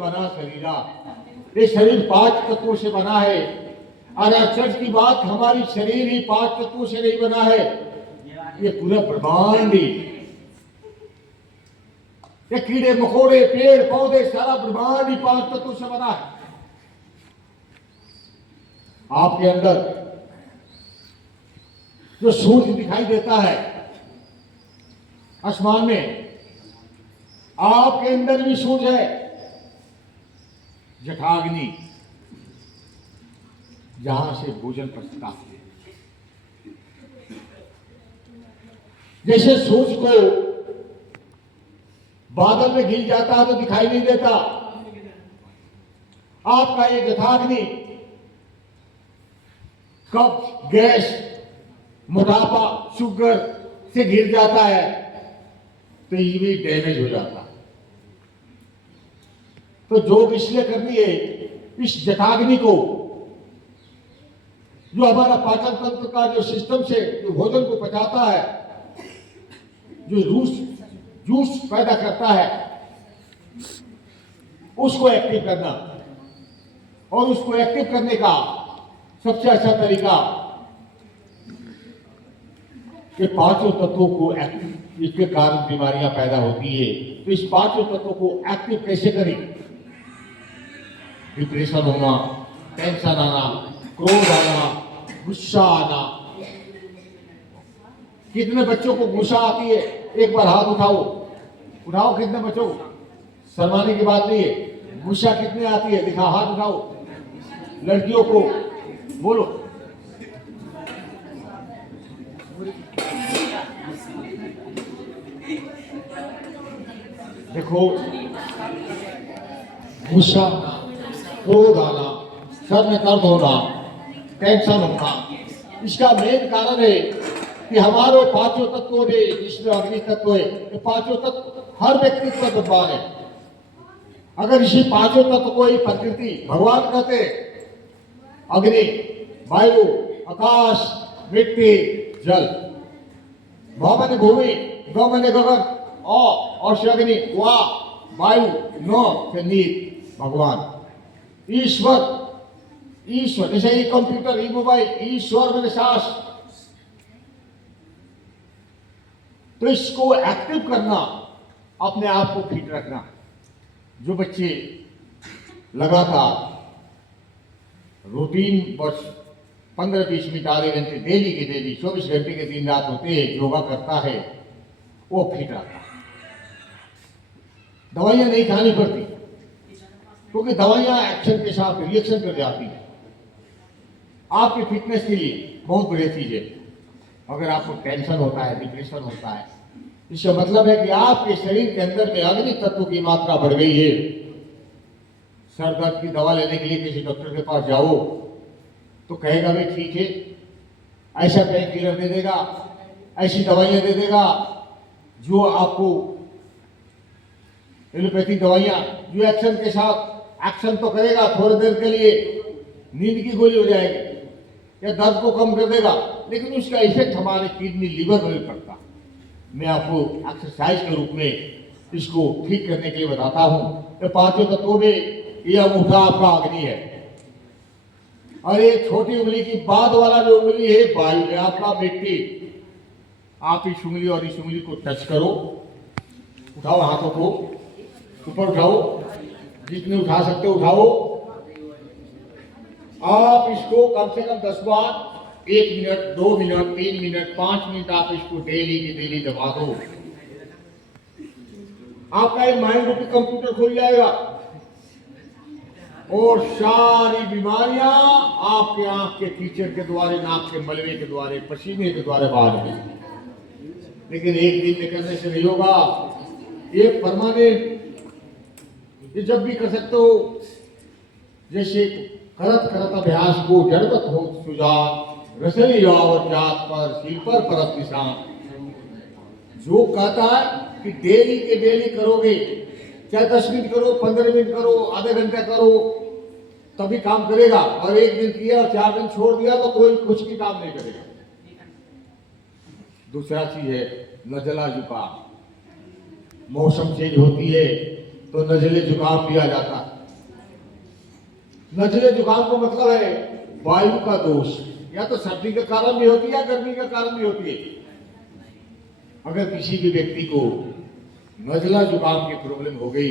बना शरीरा, ये शरीर 5 तत्वों से बना है। और आश्चर्य की बात, हमारी शरीर ही 5 तत्वों से नहीं बना है, ये पूरा ब्रह्मांड ही, ये कीड़े मकोड़े पेड़ पौधे सारा ब्रह्मांड ही 5 तत्वों से बना है। आपके अंदर जो सूर्य दिखाई देता है आसमान में, आपके अंदर भी सूर्य है। जठाग्नि, जहां से भोजन पचता है। जैसे सूर्य को बादल में घिर जाता है तो दिखाई नहीं देता, आपका ये जठाग्नि कब्ज, गैस, मोटापा, शुगर से घिर जाता है तो ये भी डैमेज हो जाता है। तो जो इसलिए करनी है, इस जठाग्नि को, जो हमारा पाचन तंत्र का जो सिस्टम से जो भोजन को पचाता है, जो जूस पैदा करता है, उसको एक्टिव करना। और उसको एक्टिव करने का सबसे अच्छा तरीका कि 5 तत्वों को एक्टिव, इसके कारण बीमारियां पैदा होती है। तो इस 5 तत्वों को एक्टिव कैसे करें? डिप्रेशन होना, टेंशन आना, क्रोध आना, गुस्सा आना। कितने बच्चों को गुस्सा आती है? एक बार हाथ उठाओ कितने बच्चों को? शर्माने की बात नहीं है। गुस्सा कितने आती है? दिखा, हाथ उठाओ। लड़कियों को बोलो। देखो, गुस्सा, क्रोध आना, सर में दर्द होना, टेंशन होना, इसका मेन कारण है कि हमारे 5 तत्वों ने, जिसमें अग्नि तत्व है, ये 5 तत्व हर व्यक्ति पर विद्यमान है। अगर इसी 5 तत्व को ही प्रकृति, भगवान कहते हैं, अग्नि, वायु, आकाश, मिट्टी, जल, भ माने भूमि, ग माने गगन, और से अग्नि, वा वायु, न से नीर, भगवान, ईश्वर। जैसे ये कंप्यूटर, ये मोबाइल, ईश्वर मेरे सांस। तो इसको एक्टिव करना, अपने आप को फिट रखना। जो बच्चे लगातार रूटीन बस 15-20 मिनट, आधे घंटे डेली के डेली, 24 घंटे के दिन रात होते हैं, योगा करता है, वो फिट रहता है। दवाइयां नहीं खानी पड़ती, क्योंकि दवाइयां एक्शन के साथ रिएक्शन कर जाती है। आपकी फिटनेस के लिए बहुत बढ़िया चीज है। अगर आपको टेंशन होता है, डिप्रेशन होता है, इसका मतलब है कि आपके शरीर के अंदर में अग्नि तत्व की मात्रा बढ़ गई है। सर दर्द की दवा लेने के लिए किसी डॉक्टर के पास जाओ तो कहेगा भाई ठीक है, ऐसा पेन किलर दे देगा, ऐसी दवाइयां दे देगा, जो आपको एलोपैथिक दवाइयां, जो एक्शन के साथ एक्शन तो करेगा थोड़ी देर के लिए, नींद की गोली हो जाएगी या दर्द को कम कर देगा, लेकिन उसका इफेक्ट हमारे किडनी, लिवर में पड़ता। मैं आपको एक्सरसाइज के रूप में इसको ठीक करने के लिए बताता हूँ। ये 5 तत्वों में ये अंगूठा आपका अग्नि है, और ये छोटी उंगली की बाद वाला जो उंगली है वायु है, आपका मिट्टी। आप इस उंगली और इस उंगली को टच करो, उठाओ, हाथों को ऊपर उठाओ, जितने उठा सकते हो उठाओ। आप इसको कम से कम 10 बार, 1 मिनट, 2 मिनट, 3 मिनट, 5 मिनट आप इसको डेली की डेली दबा दो। आपका एक माइंड रूपी कंप्यूटर खुल जाएगा और सारी बीमारियां आपके आंख के कीचड़ के द्वारे, नाक के मलबे के द्वारे, पसीने के द्वारे बाहर आएगी। लेकिन एक दिन में करने से नहीं होगा, ये परमानेंट, ये जब भी कर सकते हो। जैसे करत करत अभ्यास को जड़वत हो सुजान, रसली आवत जात पर, सिर पर परत निशान। जो कहता है कि डेली के डेली करोगे, चाहे 10 मिनट करो, 15 मिनट करो, आधे घंटे करो, तभी काम करेगा। और एक दिन किया और 4 दिन छोड़ दिया तो कोई कुछ भी काम नहीं करेगा। दूसरा चीज है नजला जुकाम। मौसम चेंज होती है तो नजले जुकाम भी आ जाता है। नजले जुकाम का मतलब है वायु का दोष, या तो सर्दी का कारण भी होती है या गर्मी का कारण भी होती है। अगर किसी भी व्यक्ति को नजला जुकाम की प्रॉब्लम हो गई